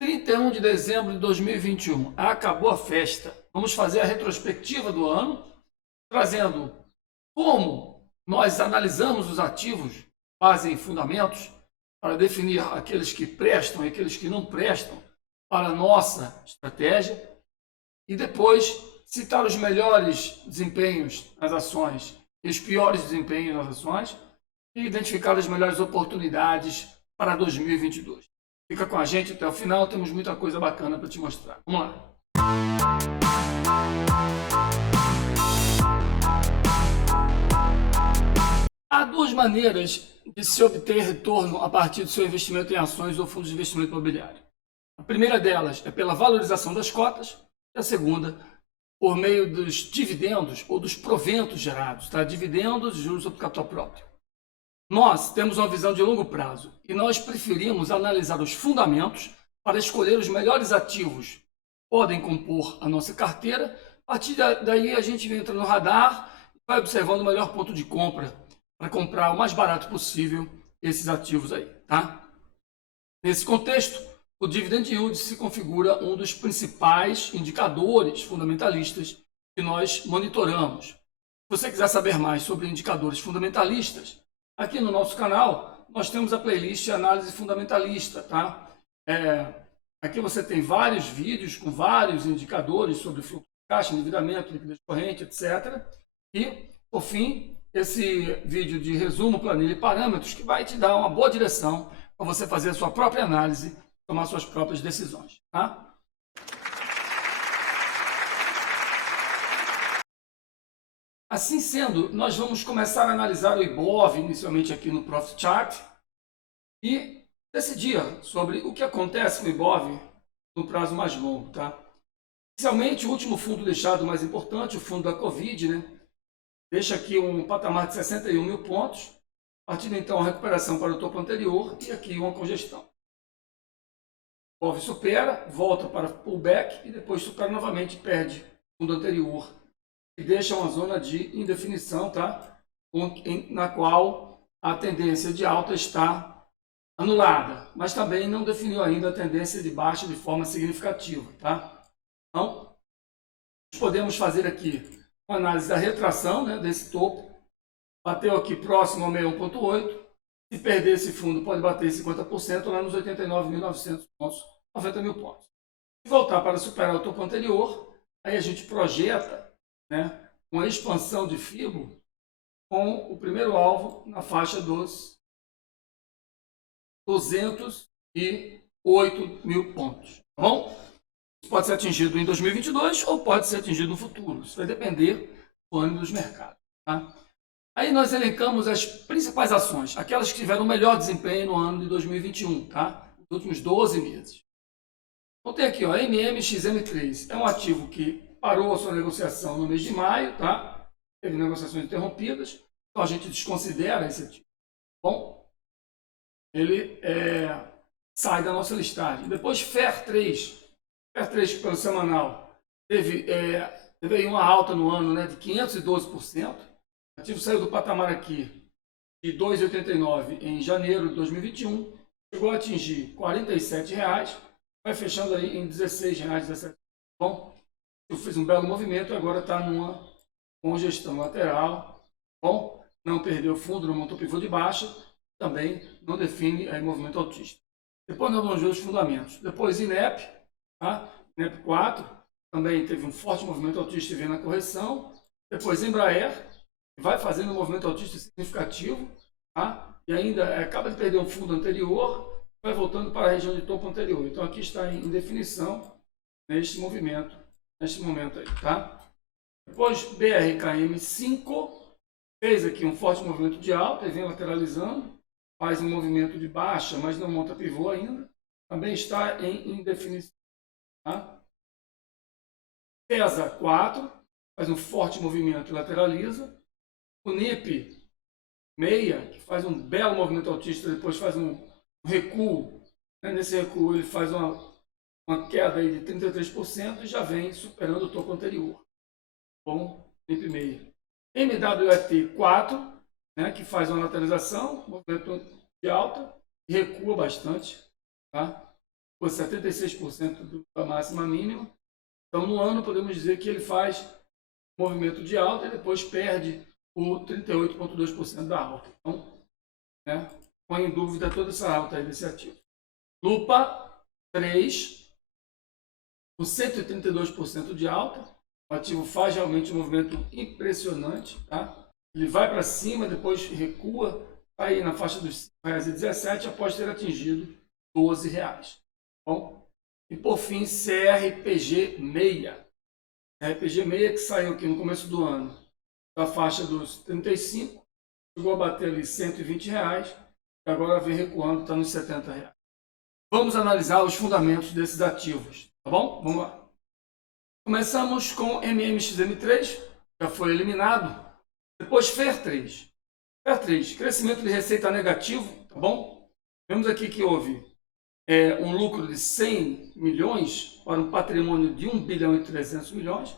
31 de dezembro de 2021, acabou a festa. Vamos fazer a retrospectiva do ano, trazendo como nós analisamos os ativos, base em fundamentos, para definir aqueles que prestam e aqueles que não prestam para a nossa estratégia, e depois citar os melhores desempenhos nas ações e os piores desempenhos nas ações, e identificar as melhores oportunidades para 2022. Fica com a gente até o final, temos muita coisa bacana para te mostrar. Vamos lá! Há duas maneiras de se obter retorno a partir do seu investimento em ações ou fundos de investimento imobiliário. A primeira delas é pela valorização das cotas, e a segunda por meio dos dividendos ou dos proventos gerados, tá? Dividendos e juros sobre capital próprio. Nós temos uma visão de longo prazo e nós preferimos analisar os fundamentos para escolher os melhores ativos que podem compor a nossa carteira. A partir daí a gente entra no radar e vai observando o melhor ponto de compra para comprar o mais barato possível esses ativos aí, tá? Nesse contexto, o Dividend Yield se configura um dos principais indicadores fundamentalistas que nós monitoramos. Se você quiser saber mais sobre indicadores fundamentalistas, aqui no nosso canal nós temos a playlist Análise Fundamentalista, tá? Aqui você tem vários vídeos com vários indicadores sobre fluxo de caixa, endividamento, liquidez corrente, etc. E, por fim, esse vídeo de resumo, planilha e parâmetros que vai te dar uma boa direção para você fazer a sua própria análise, tomar suas próprias decisões, tá? Assim sendo, nós vamos começar a analisar o IBOV, inicialmente aqui no Profit Chart, e decidir sobre o que acontece com o IBOV no prazo mais longo, tá? Inicialmente, o último fundo deixado mais importante, o fundo da Covid, né? Deixa aqui um patamar de 61 mil pontos, partindo então a recuperação para o topo anterior e aqui uma congestão. O IBOV supera, volta para pullback e depois supera novamente e perde o fundo anterior, e deixa uma zona de indefinição, tá? Na qual a tendência de alta está anulada, mas também não definiu ainda a tendência de baixa de forma significativa, tá? Então, nós podemos fazer aqui uma análise da retração, né, desse topo. Bateu aqui próximo ao 61,8. Se perder esse fundo, pode bater 50% lá nos 89.900 pontos, 90 mil pontos. Se voltar para superar o topo anterior, aí a gente projeta, né, uma expansão de FIBO com o primeiro alvo na faixa dos 208 mil pontos. Tá bom? Isso pode ser atingido em 2022 ou pode ser atingido no futuro. Isso vai depender do ânimo dos mercados. Tá? Aí nós elencamos as principais ações, aquelas que tiveram o melhor desempenho no ano de 2021, tá? Nos últimos 12 meses. Então tem aqui, ó, MMXM3, é um ativo que parou a sua negociação no mês de maio, tá? Teve negociações interrompidas, então a gente desconsidera esse ativo. Bom, ele sai da nossa listagem. Depois FER3 que pelo semanal teve aí uma alta no ano, né, de 512%. O ativo saiu do patamar aqui de R$ 2,89 em janeiro de 2021, chegou a atingir R$ 47,00, vai fechando aí em R$ 16,17. Bom, eu fiz um belo movimento e agora está numa congestão lateral. Bom, não perdeu fundo, não montou pivô de baixa, também não define aí movimento altista. Depois nós vamos ver os fundamentos. Depois INEP, tá? INEP 4, também teve um forte movimento altista e vem na correção. Depois Embraer, vai fazendo um movimento altista significativo, tá? E ainda acaba de perder um fundo anterior, vai voltando para a região de topo anterior. Então aqui está em definição neste movimento, neste momento aí, tá? Depois BRKM5 fez aqui um forte movimento de alta e vem lateralizando, faz um movimento de baixa, mas não monta pivô ainda, também está em indefinição. Tá? PESA 4 faz um forte movimento e lateraliza. O NIP 6, que faz um belo movimento altista, depois faz um recuo. Né? Nesse recuo ele faz uma queda aí de 33% e já vem superando o topo anterior. Bom, NIP 6. MWET 4, né, que faz uma lateralização, movimento de alta, e recua bastante. Tá? por 76% da máxima mínima. Então, no ano, podemos dizer que ele faz movimento de alta e depois perde o 38,2% da alta. Então, né, põe em dúvida toda essa alta aí desse ativo. Lupa 3, com 132% de alta. O ativo faz realmente um movimento impressionante. Tá? Ele vai para cima, depois recua, está aí na faixa dos R$ 5,17 após ter atingido R$ 12. Bom? E por fim, CRPG 6. CRPG 6 que saiu aqui no começo do ano da faixa dos 35, chegou a bater ali R$ 120, e agora vem recuando, está nos R$ 70. Vamos analisar os fundamentos desses ativos, tá bom? Vamos lá. Começamos com MMXM3, já foi eliminado. Depois FER3. FER3, crescimento de receita negativo, tá bom? Vemos aqui que houve um lucro de 100 milhões para um patrimônio de 1 bilhão e 300 milhões.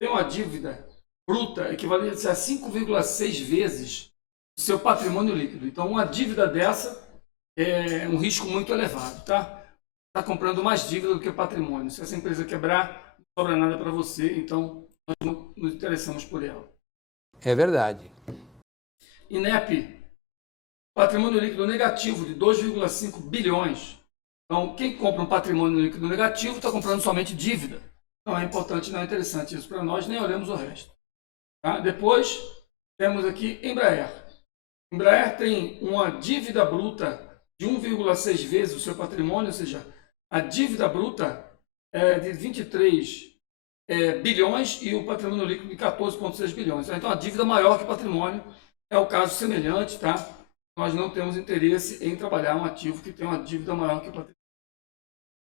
Tem uma dívida bruta equivalente a 5,6 vezes o seu patrimônio líquido. Então, uma dívida dessa é um risco muito elevado, tá? Está comprando mais dívida do que patrimônio. Se essa empresa quebrar, não sobra nada para você, então nós não nos interessamos por ela. É verdade. INEP, patrimônio líquido negativo de 2,5 bilhões. Então, quem compra um patrimônio líquido negativo está comprando somente dívida. Não é importante, não é interessante isso para nós, nem olhamos o resto. Tá? Depois, temos aqui Embraer. Embraer tem uma dívida bruta de 1,6 vezes o seu patrimônio, ou seja, a dívida bruta é de 23 bilhões e o patrimônio líquido de 14,6 bilhões. Então, a dívida maior que o patrimônio é o caso semelhante, tá? Nós não temos interesse em trabalhar um ativo que tem uma dívida maior que o patrimônio.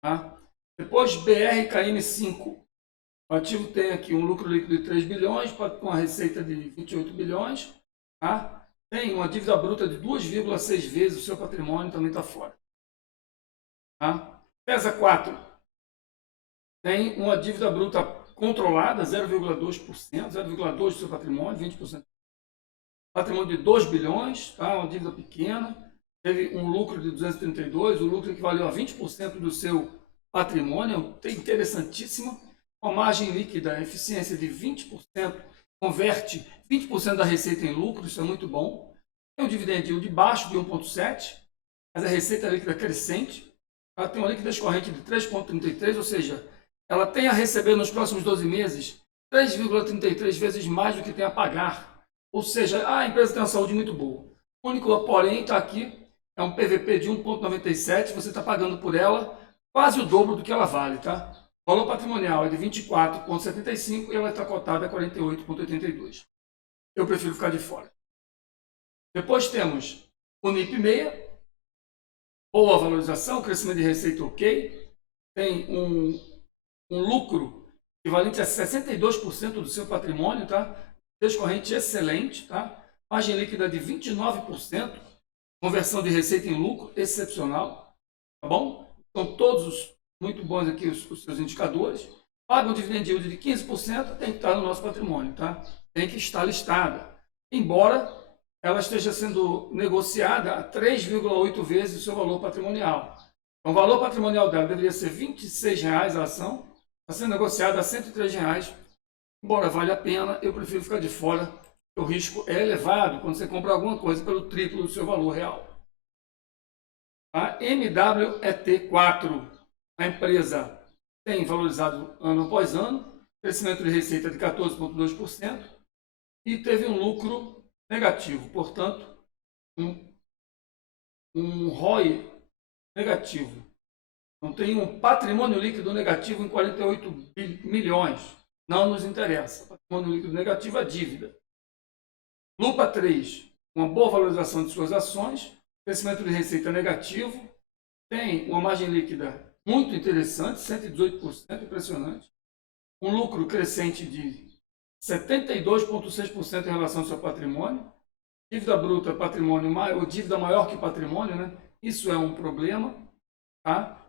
Tá? Depois, BRKM5. O ativo tem aqui um lucro líquido de 3 bilhões, com a receita de 28 bilhões. Tá? Tem uma dívida bruta de 2,6 vezes o seu patrimônio, também está fora. Tá? PESA 4. Tem uma dívida bruta controlada, 0,2%, 0,2% do seu patrimônio, 20%. Patrimônio de 2 bilhões, tá? Uma dívida pequena. Teve um lucro de 232, o lucro equivaleu a 20% do seu patrimônio, interessantíssimo. Uma margem líquida, eficiência de 20%, converte 20% da receita em lucro, isso é muito bom. Tem um dividend yield de baixo de 1,7, mas a receita líquida crescente. Ela tem uma liquidez corrente de 3,33, ou seja, ela tem a receber nos próximos 12 meses 3,33 vezes mais do que tem a pagar. Ou seja, a empresa tem uma saúde muito boa. O único porém está aqui, é um PVP de 1,97, você está pagando por ela quase o dobro do que ela vale, tá? O valor patrimonial é de 24,75 e ela está cotada a 48,82. Eu prefiro ficar de fora. Depois temos o NIP6, boa valorização, crescimento de receita ok, tem um lucro equivalente a 62% do seu patrimônio, tá? Descorrente excelente, tá? Margem líquida de 29%, conversão de receita em lucro excepcional, tá bom? Então todos muito bons aqui os seus indicadores. Paga um dividend yield de 15%, tem que estar no nosso patrimônio, tá? Tem que estar listada. Embora ela esteja sendo negociada a 3,8 vezes o seu valor patrimonial. Então, o valor patrimonial dela deveria ser R$ 26 a ação, está sendo negociada a R$ 103. Embora valha a pena, eu prefiro ficar de fora, o risco é elevado quando você compra alguma coisa pelo triplo do seu valor real. A MWET4, a empresa tem valorizado ano após ano, crescimento de receita de 14,2% e teve um lucro negativo, portanto, um ROI negativo. Então tem um patrimônio líquido negativo em 48 milhões. Não nos interessa. Patrimônio líquido negativo é dívida. Lupa 3, uma boa valorização de suas ações, crescimento de receita negativo, tem uma margem líquida muito interessante, 118%, impressionante. Um lucro crescente de 72,6% em relação ao seu patrimônio. Dívida bruta, patrimônio maior, dívida maior que patrimônio, né? Isso é um problema, tá?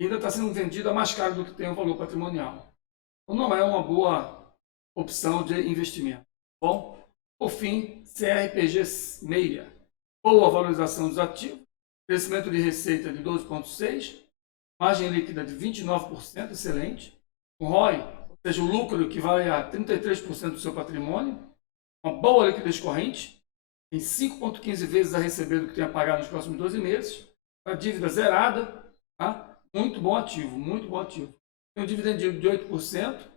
Ainda está sendo vendida mais caro do que tem o valor patrimonial. Então não é uma boa opção de investimento. Bom, por fim, CRPG 6, boa valorização dos ativos, crescimento de receita de 12,6%, margem líquida de 29%, excelente. O ROI, ou seja, o lucro equivale a 33% do seu patrimônio. Uma boa liquidez corrente, em 5,15 vezes a receber do que tem a pagar nos próximos 12 meses. A dívida zerada, tá? Muito bom ativo, muito bom ativo. Tem um dividend yield de 8%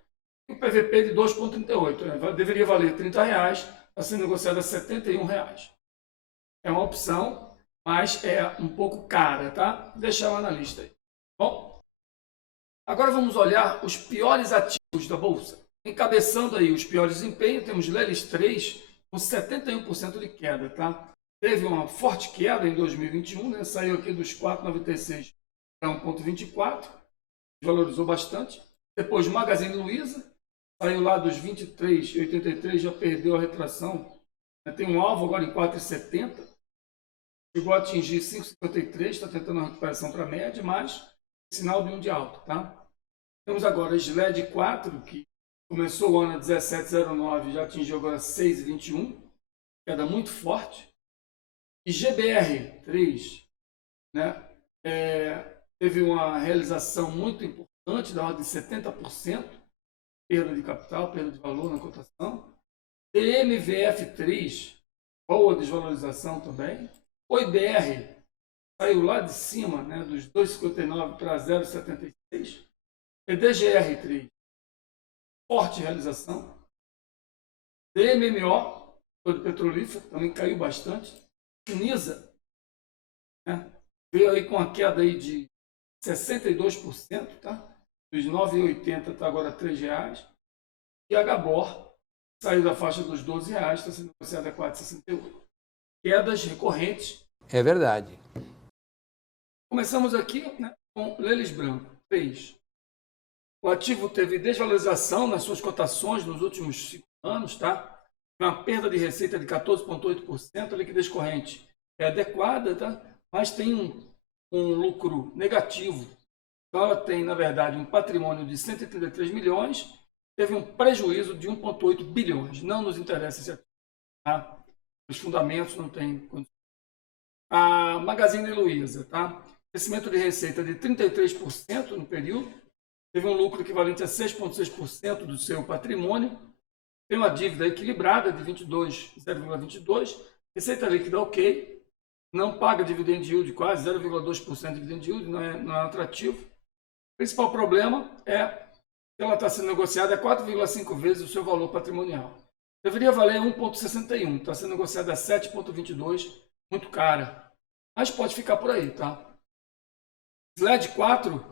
e o PVP de 2,38. Deveria valer R$ 30, está sendo negociado a R$ 71. É uma opção, mas é um pouco cara, tá? Deixa lá na lista aí. Bom, agora vamos olhar os piores ativos da Bolsa. Encabeçando aí os piores desempenhos, temos Lelis 3 com 71% de queda, tá? Teve uma forte queda em 2021, né? Saiu aqui dos 4,96 para 1,24, valorizou bastante. Depois Magazine Luiza, saiu lá dos 23,83, já perdeu a retração. Tem um alvo agora em 4,70. Chegou a atingir 5,53, está tentando uma recuperação para a média, mas sinal de um de alta, tá? Temos agora a SLED 4, que começou o ano a 17,09, já atingiu agora 6,21, queda muito forte. E GBR 3, né, teve uma realização muito importante, da ordem de 70%, perda de capital, perda de valor na cotação. TMVF 3, boa desvalorização também. O IBR saiu lá de cima, né, dos 2,59 para 0,76. EDGR 3, forte realização. DMMO, todo petrolífero, também caiu bastante. Nisa, né, veio aí com uma queda aí de 62%, tá? Dos 9,80 está agora R$ 3,00. E a Gabor saiu da faixa dos R$ 12, está sendo negociada a 4,68. Quedas recorrentes. É verdade. Começamos aqui, né, com Lelis Branco 3. O ativo teve desvalorização nas suas cotações nos últimos 5 anos, tá? Uma perda de receita de 14,8%, a liquidez corrente é adequada, tá? Mas tem um lucro negativo. Então ela tem, na verdade, um patrimônio de 133 milhões, teve um prejuízo de 1,8 bilhões. Não nos interessa esse ativo, tá? Os fundamentos não têm condição. A Magazine Luiza, tá? Crescimento de receita de 33% no período, teve um lucro equivalente a 6,6% do seu patrimônio, tem uma dívida equilibrada de 0,22, receita líquida ok, não paga dividend yield, quase 0,2% de dividend yield, não é atrativo. O principal problema é que ela está sendo negociada a 4,5 vezes o seu valor patrimonial. Deveria valer 1,61, está sendo negociada a 7,22, muito cara. Mas pode ficar por aí, tá? SLED 4,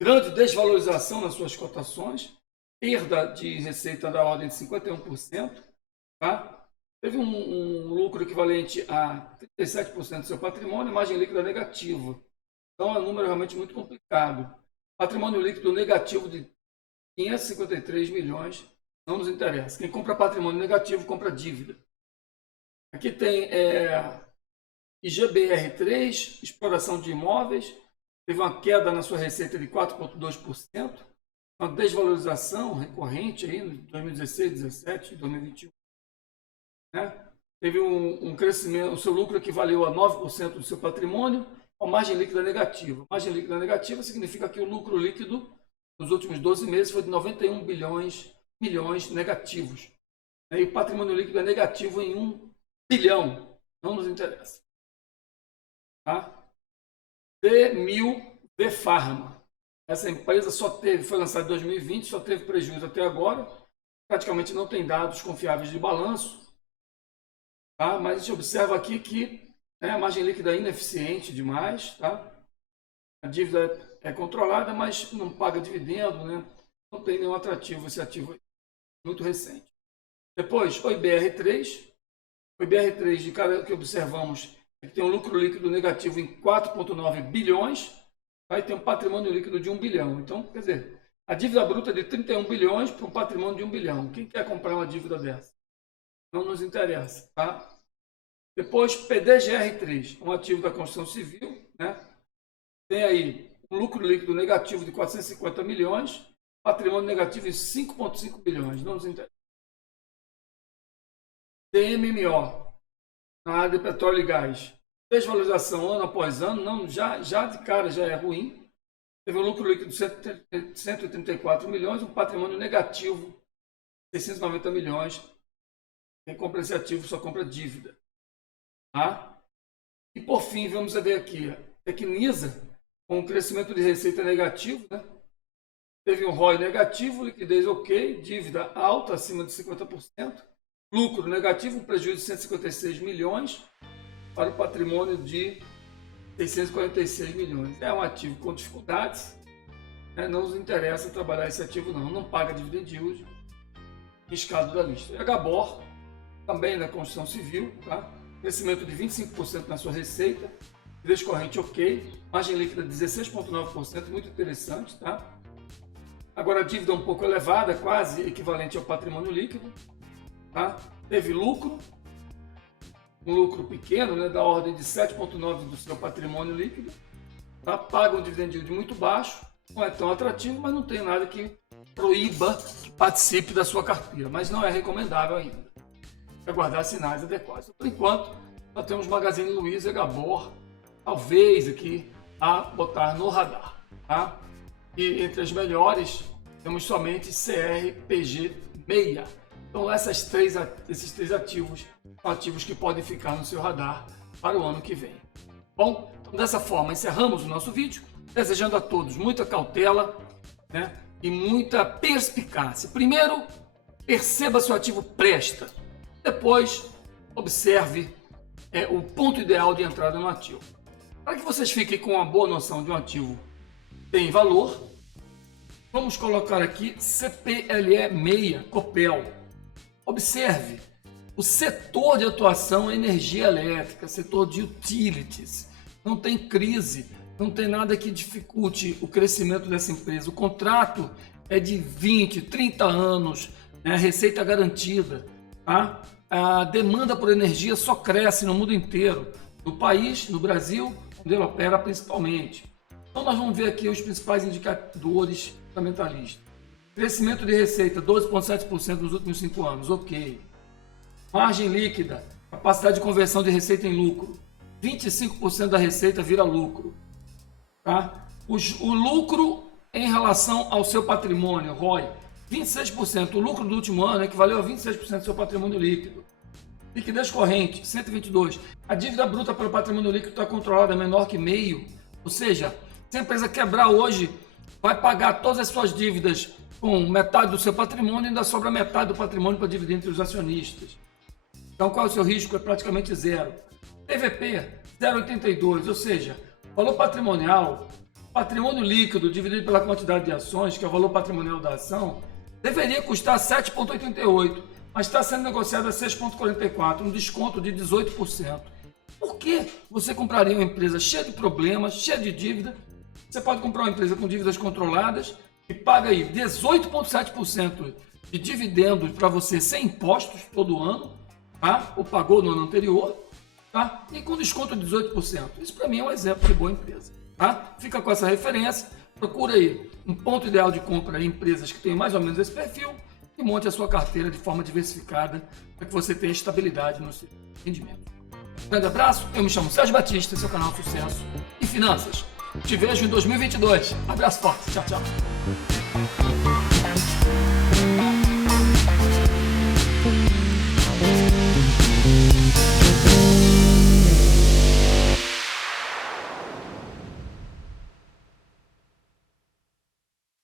grande desvalorização nas suas cotações, perda de receita da ordem de 51%, tá? Teve um lucro equivalente a 37% do seu patrimônio, margem líquida negativa. Então é um número realmente muito complicado. Patrimônio líquido negativo de 553 milhões, não nos interessa. Quem compra patrimônio negativo, compra dívida. Aqui tem IGBR3, exploração de imóveis, teve uma queda na sua receita de 4,2%, uma desvalorização recorrente aí em 2016, 2017, 2021. Né? Teve um crescimento, o seu lucro equivaleu a 9% do seu patrimônio, com margem líquida negativa. Margem líquida negativa significa que o lucro líquido nos últimos 12 meses foi de 91 milhões negativos. E o patrimônio líquido é negativo em 1 bilhão. Não nos interessa. Tá? D1000 Pharma. Essa empresa foi lançada em 2020, só teve prejuízo até agora. Praticamente não tem dados confiáveis de balanço. Tá? Mas a gente observa aqui que a margem líquida é ineficiente demais. Tá? A dívida é controlada, mas não paga dividendo, né? Não tem nenhum atrativo esse ativo aí. Muito recente. Depois, o IBR3. O IBR3, de cara que observamos, é que tem um lucro líquido negativo em 4,9 bilhões, vai ter um patrimônio líquido de 1 bilhão. Então, quer dizer, a dívida bruta é de 31 bilhões para um patrimônio de 1 bilhão. Quem quer comprar uma dívida dessa? Não nos interessa, tá? Depois, PDGR3, um ativo da construção civil, né? Tem aí um lucro líquido negativo de 450 milhões, patrimônio negativo de 5,5 bilhões. Não nos interessa. DMMO, na área de petróleo e gás. Desvalorização ano após ano, não, já de cara já é ruim. teve um lucro líquido de 134 milhões, um patrimônio negativo de 690 milhões. Quem compra esse ativo só compra dívida. Tá? E por fim, vamos ver aqui, a Tecnisa, com um crescimento de receita negativo, né? Teve um ROI negativo, liquidez ok, dívida alta, acima de 50%, lucro negativo, um prejuízo de 156 milhões, para o patrimônio de 646 milhões. É um ativo com dificuldades, né? Não nos interessa trabalhar esse ativo não paga dividend yield, riscado da lista. E a Gabor, também na construção civil, tá? Crescimento de 25% na sua receita, liquidez corrente ok, margem líquida de 16,9%, muito interessante, tá? Agora a dívida um pouco elevada, quase equivalente ao patrimônio líquido, tá? Teve lucro, um lucro pequeno, né, da ordem de 7,9% do seu patrimônio líquido, tá? Paga um dividend yield muito baixo, não é tão atrativo, mas não tem nada que proíba que participe da sua carteira, mas não é recomendável ainda. Aguardar sinais adequados. Por enquanto, nós temos Magazine Luiza, Gabor, talvez aqui a botar no radar, tá? E entre as melhores, temos somente CRPG6. Então, esses três ativos são ativos que podem ficar no seu radar para o ano que vem. Bom, então, dessa forma, encerramos o nosso vídeo, desejando a todos muita cautela, né, e muita perspicácia. Primeiro, perceba se o ativo presta. Depois, observe o ponto ideal de entrada no ativo. Para que vocês fiquem com uma boa noção de um ativo tem valor, vamos colocar aqui CPLE6, Copel. Observe, o setor de atuação é energia elétrica, setor de utilities. Não tem crise, não tem nada que dificulte o crescimento dessa empresa. O contrato é de 20, 30 anos, né? Receita garantida. Tá? A demanda por energia só cresce no mundo inteiro, no país, no Brasil, onde ela opera principalmente. Então nós vamos ver aqui os principais indicadores fundamentalistas. Crescimento de receita, 12,7% nos últimos 5 anos, ok. Margem líquida, capacidade de conversão de receita em lucro, 25% da receita vira lucro. Tá? O lucro em relação ao seu patrimônio, ROI, 26%. O lucro do último ano equivaleu a 26% do seu patrimônio líquido. Liquidez corrente, 122%. A dívida bruta pelo patrimônio líquido está controlada, menor que meio. Ou seja, se a empresa quebrar hoje, vai pagar todas as suas dívidas com metade do seu patrimônio e ainda sobra metade do patrimônio para dividir entre os acionistas. Então, qual é o seu risco? É praticamente zero. PVP, 0,82, ou seja, valor patrimonial, patrimônio líquido dividido pela quantidade de ações, que é o valor patrimonial da ação, deveria custar 7,88, mas está sendo negociado a 6,44, um desconto de 18%. Por que você compraria uma empresa cheia de problemas, cheia de dívida? Você pode comprar uma empresa com dívidas controladas e paga aí 18,7% de dividendos para você sem impostos todo ano, tá? Ou pagou no ano anterior, tá? E com desconto de 18%. Isso para mim é um exemplo de boa empresa, tá? Fica com essa referência, procura aí um ponto ideal de compra em empresas que tenham mais ou menos esse perfil e monte a sua carteira de forma diversificada para que você tenha estabilidade no seu rendimento. Um grande abraço, eu me chamo Sérgio Batista, seu canal Sucesso e Finanças. Te vejo em 2022. Abraço forte, tchau, tchau.